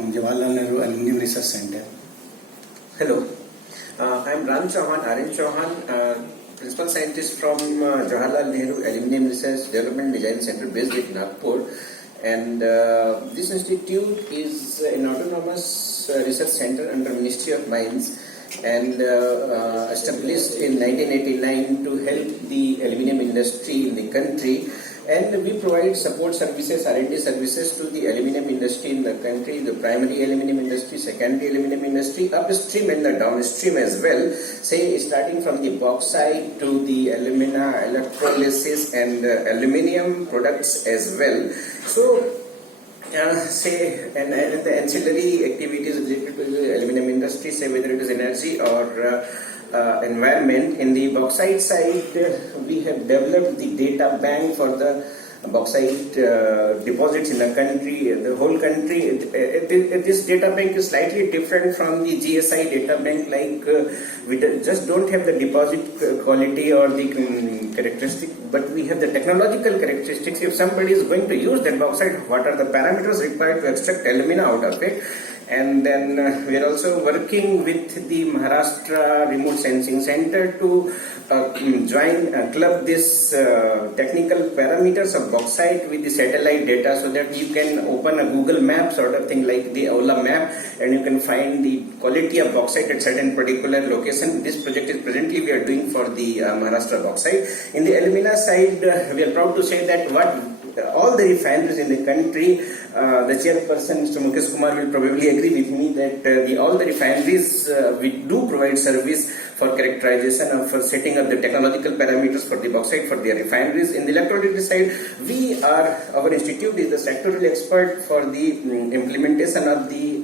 from Jawaharlal Nehru Alumni Research Center. Hello, I'm Chouhan JNARD&D, Principal Scientist from Jawaharlal Nehru Alumni Research Development Design Center based in Nagpur. And this institute is an autonomous research center under Ministry of Mines and established in 1989 to help the aluminium industry in the country. And we provide support services, R&D services to the aluminium industry in the country, the primary aluminium industry, secondary aluminium industry, upstream and the downstream as well, say starting from the bauxite to the alumina, electrolysis and aluminium products as well. So, and the ancillary activities related to the aluminium industry, say whether it is energy or environment. In the bauxite side, we have developed the data bank for the bauxite deposits in the country, the whole country. This data bank is slightly different from the GSI data bank, like we just don't have the deposit quality or the characteristic, but we have the technological characteristics. If somebody is going to use that bauxite, what are the parameters required to extract alumina out of it? And then we are also working with the Maharashtra Remote Sensing Center to club this technical parameters of bauxite with the satellite data, so that you can open a Google map sort of thing like the Ola map, and you can find the quality of bauxite at certain particular location. This project is presently we are doing for the Maharashtra bauxite. In the alumina side, we are proud to say that all the refineries in the country, the chairperson Mr. Mukesh Kumar will probably agree with me that all the refineries we do provide service for characterization and for setting up the technological parameters for the bauxite for their refineries. In the electrolytic side, our institute is the sectoral expert for the implementation of the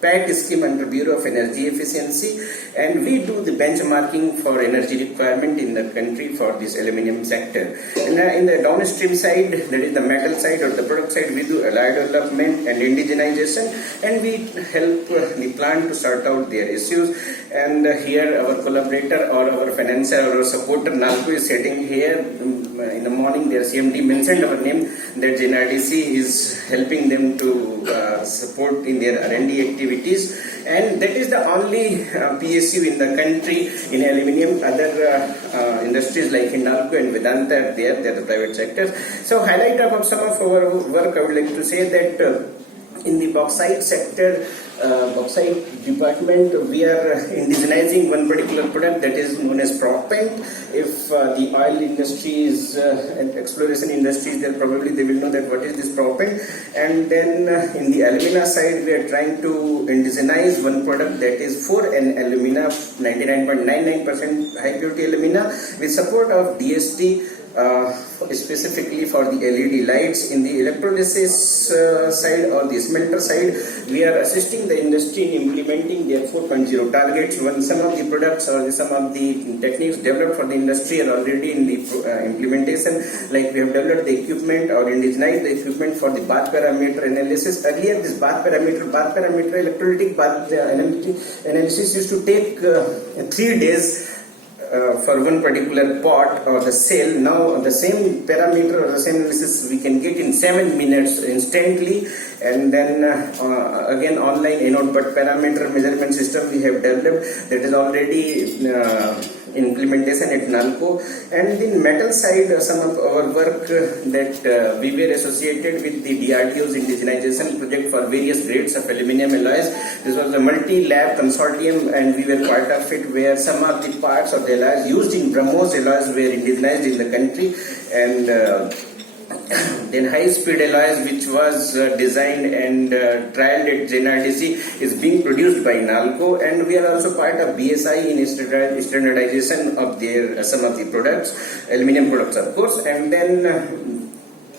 PAT scheme under Bureau of Energy Efficiency, and we do the benchmarking for energy requirement in the country for this aluminium sector. And in the downstream side, that is the metal side or the product side, we do alloy development and indigenization, and we help the plant to sort out their issues. And here our collaborator or our financier or supporter Nagpur is sitting here. In the morning their CMD mentioned our name, that JNARD&D is helping them to support in their R&D activities, and that is the only PSU in the country in aluminium. Other industries like Hindalco and Vedanta are there, they are the private sectors. So highlight of some of our work, I would like to say that in the bauxite sector, bauxite department, we are indigenizing one particular product that is known as propent. If the oil industries and exploration industries, then probably they will know that what is this propent. And then in the alumina side, we are trying to indigenize one product that is 4N alumina, 99.99% high purity alumina, with support of DST. Specifically for the LED lights. In the electrolysis side or the smelter side, we are assisting the industry in implementing their 4.0 targets. When some of the products or some of the techniques developed for the industry are already in the implementation, like we have developed the equipment or indigenized the equipment for the bath parameter analysis. Earlier, this bath parameter electrolytic bath analysis used to take 3 days for one particular pot or the cell. Now the same parameter or the same analysis we can get in 7 minutes instantly. And then again online anode butt parameter measurement system we have developed, that is already implementation at Nagpur. And in metal side, some of our work that we were associated with the DRDO's indigenization project for various grades of aluminium alloys. This was a multi-lab consortium, and we were part of it, where some of the parts of the alloys used in BrahMos alloys were indigenized in the country. And then high-speed alloys, which was designed and trialed at JNARD&D, is being produced by Nalco, and we are also part of BSI in standardization of their some of the products, aluminium products of course. And then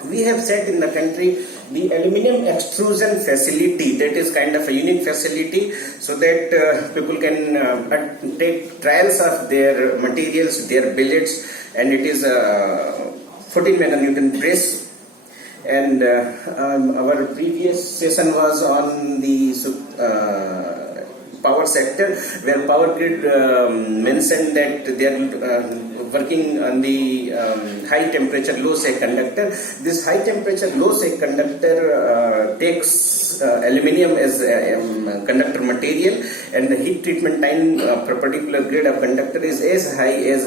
we have set in the country the aluminium extrusion facility, that is kind of a unique facility, so that people can take trials of their materials, their billets, and it is a 14 meganewton press. And our previous session was on the power sector, where Power Grid mentioned that they are working on the high temperature low sag conductor. This high temperature low sag conductor takes aluminium as conductor material, and the heat treatment time for particular grade of conductor is as high as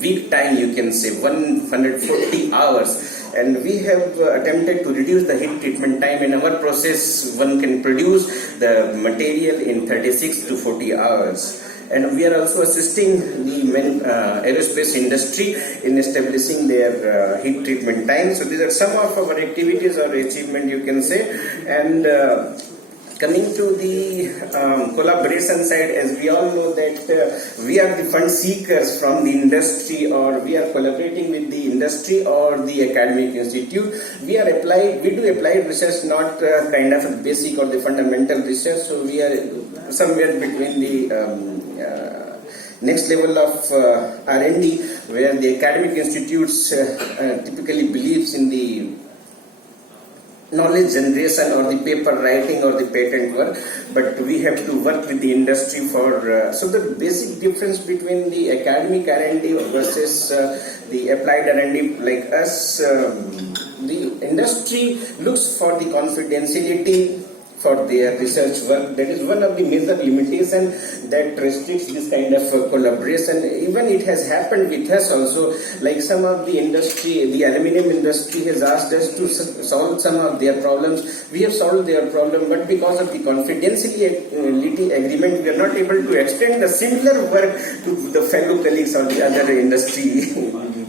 week time, you can say 140 hours. And we have attempted to reduce the heat treatment time. In our process, one can produce the material in 36 to 40 hours. And we are also assisting the aerospace industry in establishing their heat treatment time. So these are some of our activities or achievement, you can say. And coming to the collaboration side, as we all know that we are the fund seekers from the industry, or we are collaborating with the industry or the academic institute. We do applied research, not kind of a basic or the fundamental research. So we are somewhere between the next level of R&D, where the academic institutes typically believes in the knowledge generation or the paper writing or the patent work, but we have to work with the industry for so the basic difference between the academic R&D versus the applied R&D like us, the industry looks for the confidentiality for their research work. That is one of the major limitations that restricts this kind of collaboration. Even it has happened with us also, like some of the industry, the aluminum industry has asked us to solve some of their problems. We have solved their problem, but because of the confidentiality agreement, we are not able to extend the similar work to the fellow colleagues or the other industry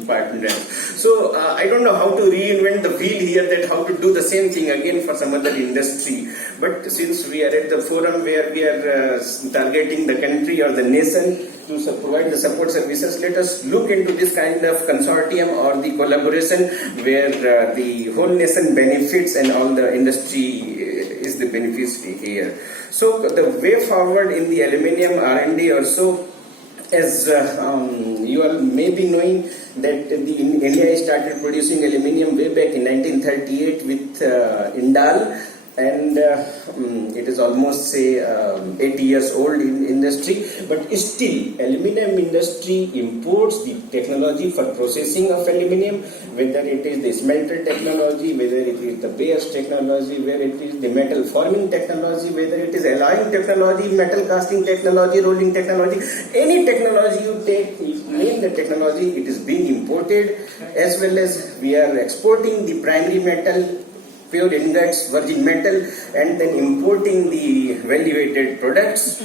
partners. So I don't know how to reinvent the wheel here, that how to do the same thing again for some other industry. But since we are at the forum where we are targeting the country or the nation to provide the support services, let us look into this kind of consortium or the collaboration where the whole nation benefits and all the industry is the beneficiary here. So the way forward in the aluminium R&D also, as you all may be knowing that India started producing aluminium way back in 1938 with Indal, and it is almost say 80 years old in industry, but still aluminium industry imports the technology for processing of aluminium, whether it is the smelter technology, whether it is the Bayes technology, whether it is the metal forming technology, whether it is alloying technology, metal casting technology, rolling technology, any technology you take, name the technology, it is being imported, as well as we are exporting the primary metal, pure ingots, virgin metal, and then importing the value-added products.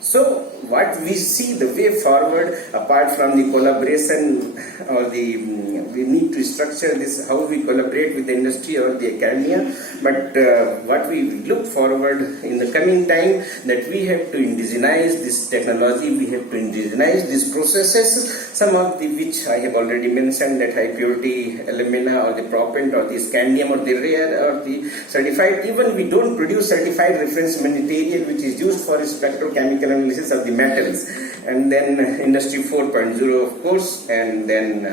So what we see the way forward, apart from the collaboration or we need to structure this, how we collaborate with the industry or the academia, but what we look forward in the coming time, that we have to indigenize this technology, we have to indigenize these processes, some of the which I have already mentioned, that high purity alumina or the propant or the scandium or the rare or the certified. Even we don't produce certified reference material which is used for spectrochemical analysis of the metals. And then industry 4.0 of course, and then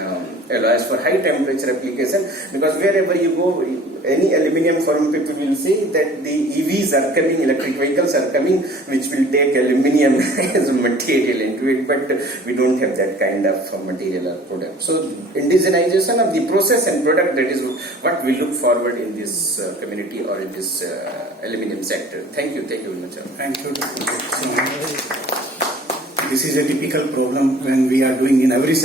alloys for high temperature application, because wherever you go, any aluminium forum people will say that the EVs are coming, electric vehicles are coming, which will take aluminium as a material into it, but we don't have that kind of material or product. So indigenization of the process and product, that is what we look forward in this community or in this aluminium sector. Thank you very much. Thank you. This is a typical problem when we are doing in every